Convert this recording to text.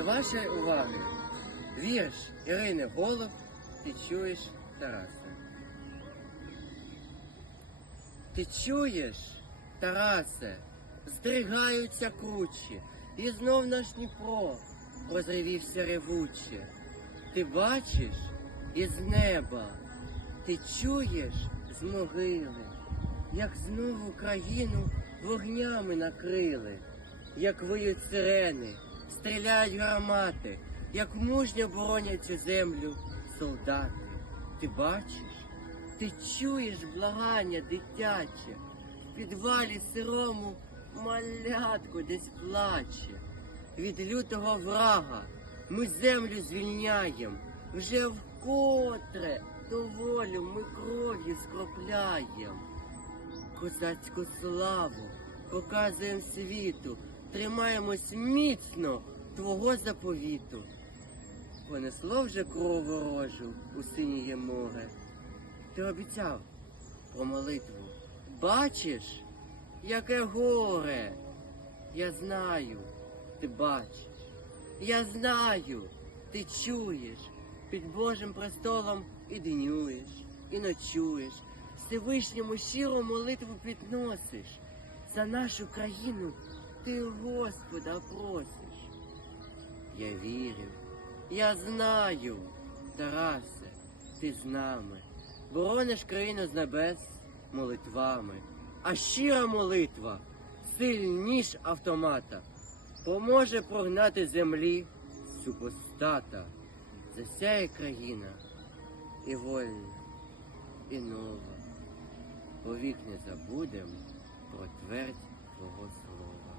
До вашої уваги вірш Ірини Голуб Ти чуєш Тараса. Ти чуєш, Тарасе, здригаються кручі, і знов наш Дніпро розривівся ревуче. Ти бачиш із неба, ти чуєш з могили, як знову Україну вогнями накрили, як виють сирени, стріляють гармати, як мужньо боронять цю землю солдати. Ти бачиш, ти чуєш благання дитяче, в підвалі сирому малятко десь плаче. Від лютого врага ми землю звільняєм, вже вкотре ту волю ми кров'ю скропляєм. Козацьку славу показуєм світу, тримаємось міцно твого заповіту. Понесло вже кров ворожу у синіє море. Ти обіцяв про молитву. Бачиш, яке горе? Я знаю, ти бачиш. Я знаю, ти чуєш. Під Божим престолом і днюєш, і ночуєш. Всевишньому щиру молитву підносиш. За нашу країну ти Господа просиш. Я вірю, я знаю, Тарасе, ти з нами. Борониш країну з небес молитвами. А щира молитва сильніш автомата. Поможе прогнати землі супостата. Засяє країна і вольна, і нова. Повік не забудем про твердь твого слова.